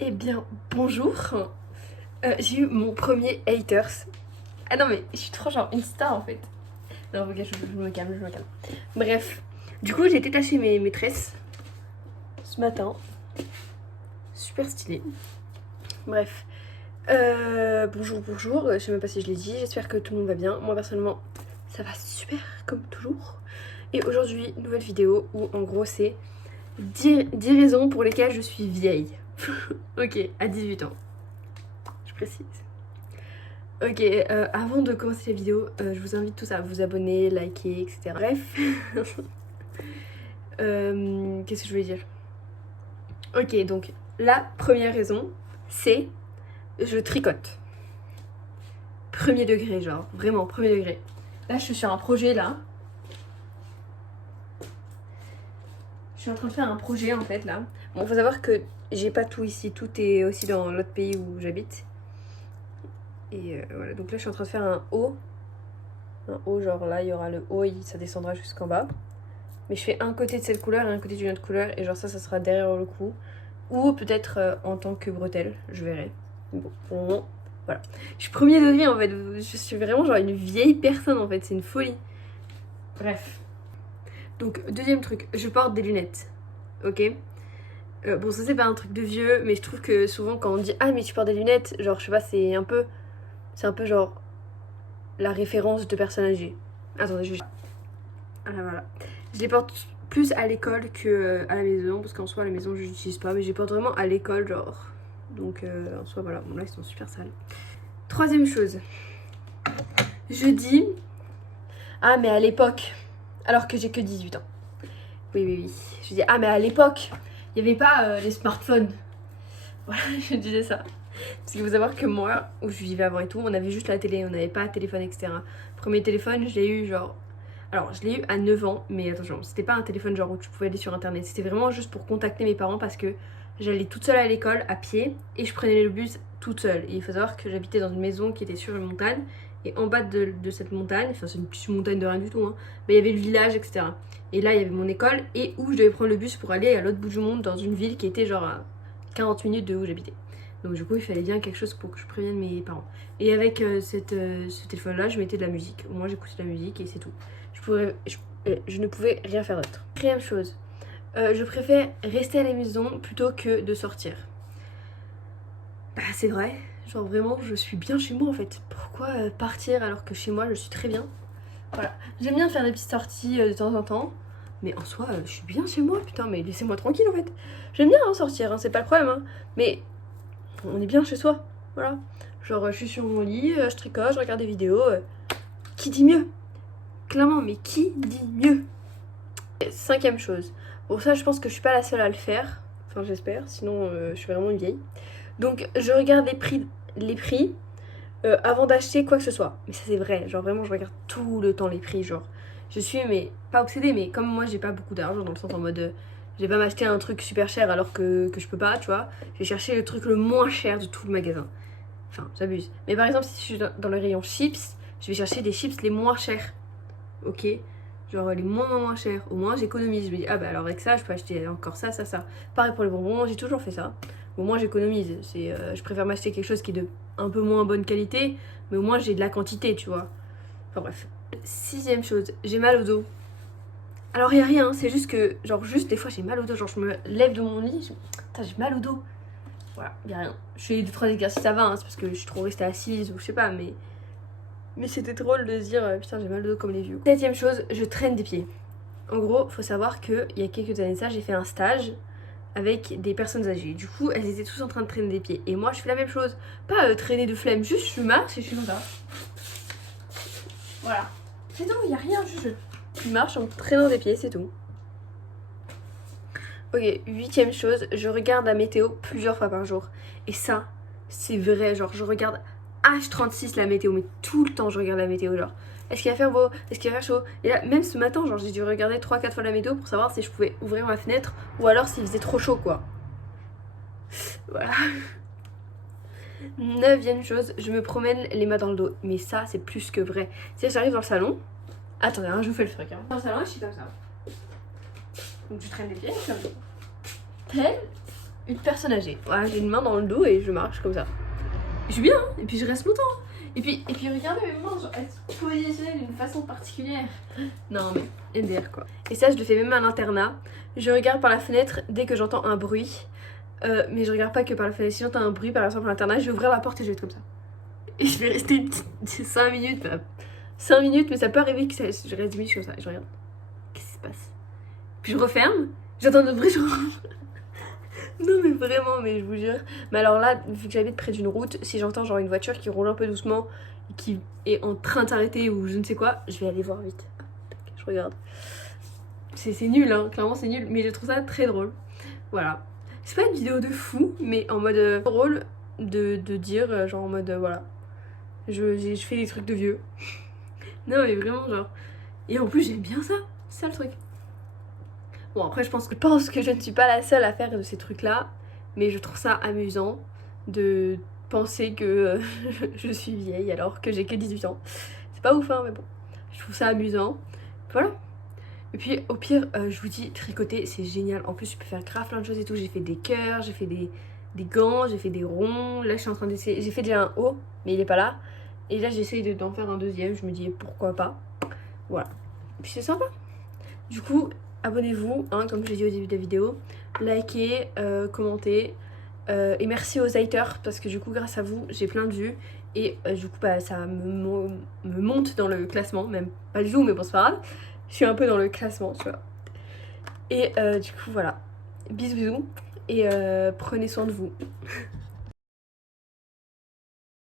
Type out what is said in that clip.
Eh bien, bonjour. J'ai eu mon premier haters. Ah non, mais je suis trop genre une star en fait. Non, ok, je me calme, je me calme. Bref, du coup, j'ai détaché mes tresses ce matin. Super stylé. Bref. Bonjour. Je sais même pas si je l'ai dit. J'espère que tout le monde va bien. Moi, personnellement, ça va super comme toujours. Et aujourd'hui, nouvelle vidéo où en gros, c'est 10 raisons pour lesquelles je suis vieille. Ok, à 18 ans. Je précise. Ok, avant de commencer la vidéo, je vous invite tous à vous abonner, liker, etc. Bref. Qu'est-ce que je voulais dire? Ok, donc la première raison, c'est je tricote. Premier degré, genre, vraiment, premier degré. Là, je suis sur un projet, là. Je suis en train de faire un projet, en fait, là. Bon, faut savoir que j'ai pas tout ici. Tout est aussi dans l'autre pays où j'habite. Et voilà, donc là, je suis en train de faire un haut. Un haut, genre là, il y aura le haut, ça descendra jusqu'en bas. Mais je fais un côté de cette couleur et un côté d'une autre couleur. Et genre ça sera derrière le cou. Ou peut-être en tant que bretelle, je verrai. Bon, pour le moment, voilà. Je suis premier degré en fait. Je suis vraiment genre une vieille personne en fait. C'est une folie. Bref. Donc, deuxième truc, je porte des lunettes. Ok. Bon, ça c'est pas un truc de vieux, mais je trouve que souvent quand on dit ah, mais tu portes des lunettes, genre je sais pas, c'est un peu. C'est un peu genre la référence de personnes âgées. Attendez, je vais. Ah là, voilà. Je les porte plus à l'école que à la maison, parce qu'en soi à la maison je l'utilise pas, mais je les porte vraiment à l'école genre. Donc en soi voilà, bon là ils sont super sales. Troisième chose, je dis ah mais à l'époque, alors que j'ai que 18 ans. Oui. Je dis ah mais à l'époque, il n'y avait pas les smartphones. Voilà, je disais ça. Parce qu'il faut savoir que moi, où je vivais avant et tout, on avait juste la télé, on n'avait pas de téléphone, etc. Premier téléphone, je l'ai eu genre. Alors, je l'ai eu à 9 ans, mais attention, c'était pas un téléphone genre où tu pouvais aller sur internet. C'était vraiment juste pour contacter mes parents parce que j'allais toute seule à l'école à pied et je prenais le bus toute seule. Et il faut savoir que j'habitais dans une maison qui était sur une montagne. Et en bas de cette montagne, enfin c'est une petite montagne de rien du tout, hein, mais il y avait le village, etc. Et là, il y avait mon école et où je devais prendre le bus pour aller à l'autre bout du monde dans une ville qui était genre à 40 minutes de où j'habitais. Donc du coup, il fallait bien quelque chose pour que je prévienne mes parents. Et avec ce téléphone-là, je mettais de la musique. Au moins, j'écoutais de la musique et c'est tout. Je ne pouvais rien faire d'autre. Quatrième chose, je préfère rester à la maison plutôt que de sortir. Bah c'est vrai, genre vraiment je suis bien chez moi en fait. Pourquoi partir alors que chez moi je suis très bien? Voilà, j'aime bien faire des petites sorties de temps en temps. Mais en soi, je suis bien chez moi, putain, mais laissez-moi tranquille en fait. J'aime bien sortir, hein, c'est pas le problème, hein. Mais on est bien chez soi, voilà. Genre je suis sur mon lit, je tricote, je regarde des vidéos. Qui dit mieux? Clairement, mais qui dit mieux? Cinquième chose. Bon, ça, je pense que je suis pas la seule à le faire. Enfin, j'espère. Sinon, je suis vraiment une vieille. Donc, je regarde les prix avant d'acheter quoi que ce soit. Mais ça, c'est vrai. Genre, vraiment, je regarde tout le temps les prix. Genre, je suis, mais pas obsédée, mais comme moi, j'ai pas beaucoup d'argent, dans le sens en mode. Je vais pas m'acheter un truc super cher alors que je peux pas, tu vois. Je vais chercher le truc le moins cher de tout le magasin. Enfin, j'abuse. Mais par exemple, si je suis dans le rayon chips, je vais chercher des chips les moins chers. Ok, genre les moins chers, au moins j'économise. Je me dis ah bah alors avec ça je peux acheter encore ça. Pareil pour les bonbons, j'ai toujours fait ça. Au moins j'économise. Je préfère m'acheter quelque chose qui est de un peu moins bonne qualité, mais au moins j'ai de la quantité, tu vois. Enfin bref. Sixième chose, j'ai mal au dos. Alors y a rien, c'est juste que genre juste des fois j'ai mal au dos, genre je me lève de mon lit, putain j'ai mal au dos. Voilà, y a rien. Je fais 2-3 exercices, ça va, hein, c'est parce que je suis trop restée assise ou je sais pas, mais c'était drôle de se dire putain j'ai mal au dos comme les vieux. Septième chose, je traîne des pieds. En gros, faut savoir qu'il y a quelques années de ça, j'ai fait un stage avec des personnes âgées. Du coup, elles étaient tous en train de traîner des pieds. Et moi, je fais la même chose. Pas traîner de flemme, juste je marche et je suis comme ça. Voilà. C'est tout, il y a rien, juste je marche en traînant des pieds, c'est tout. Ok, huitième chose, je regarde la météo plusieurs fois par jour. Et ça, c'est vrai, genre je regarde H36 la météo, mais tout le temps je regarde la météo, genre est-ce qu'il va faire beau, est-ce qu'il va faire chaud? Et là, même ce matin, genre j'ai dû regarder 3-4 fois la météo pour savoir si je pouvais ouvrir ma fenêtre ou alors s'il faisait trop chaud, quoi. Voilà. Neuvième chose, je me promène les mains dans le dos. Mais ça, c'est plus que vrai. Si j'arrive dans le salon, attendez, hein, je vous fais le truc. Hein. Dans le salon, je suis comme ça. Donc tu traînes les pieds, comme tel une personne âgée. Voilà, j'ai une main dans le dos et je marche comme ça. Je suis bien, hein, et puis je reste longtemps. Et puis regardez mes mains, genre, elles sont positionnées d'une façon particulière. Non mais, MDR quoi. Et ça, je le fais même à l'internat. Je regarde par la fenêtre dès que j'entends un bruit. Mais je regarde pas que par la fenêtre. Si j'entends un bruit, par exemple à l'internat, je vais ouvrir la porte et je vais être comme ça. Et je vais rester 5 minutes. 5 minutes, mais ça peut arriver que je reste 10 minutes comme ça. Et je regarde. Qu'est-ce qui se passe? Puis je referme. J'entends un autre bruit, je rentre. Non mais vraiment, mais je vous jure. Mais alors là, vu que j'habite près d'une route, si j'entends genre une voiture qui roule un peu doucement, qui est en train de s'arrêter ou je ne sais quoi, je vais aller voir vite. Je regarde. C'est nul, hein, clairement c'est nul, mais je trouve ça très drôle. Voilà. C'est pas une vidéo de fou, mais en mode drôle de dire, genre en mode voilà. Je fais des trucs de vieux. Non mais vraiment genre. Et en plus j'aime bien ça, c'est ça le truc. Bon après je pense que je ne suis pas la seule à faire de ces trucs là, mais je trouve ça amusant de penser que je suis vieille alors que j'ai que 18 ans. C'est pas ouf hein, mais bon, je trouve ça amusant. Voilà. Et puis au pire, je vous dis, tricoter c'est génial. En plus je peux faire grave plein de choses et tout. J'ai fait des cœurs, j'ai fait des gants, j'ai fait des ronds. Là je suis en train d'essayer, j'ai fait déjà un haut mais il est pas là. Et là j'essaye d'en faire un deuxième, je me dis pourquoi pas. Voilà. Et puis c'est sympa. Du coup, abonnez-vous, hein, comme je l'ai dit au début de la vidéo. Likez, commentez. Et merci aux haters, parce que du coup, grâce à vous, j'ai plein de vues. Et du coup, bah, ça me monte dans le classement. Même pas du tout, mais bon, c'est pas grave. Je suis un peu dans le classement, tu vois. Et du coup, voilà. Bisous, bisous. Et prenez soin de vous.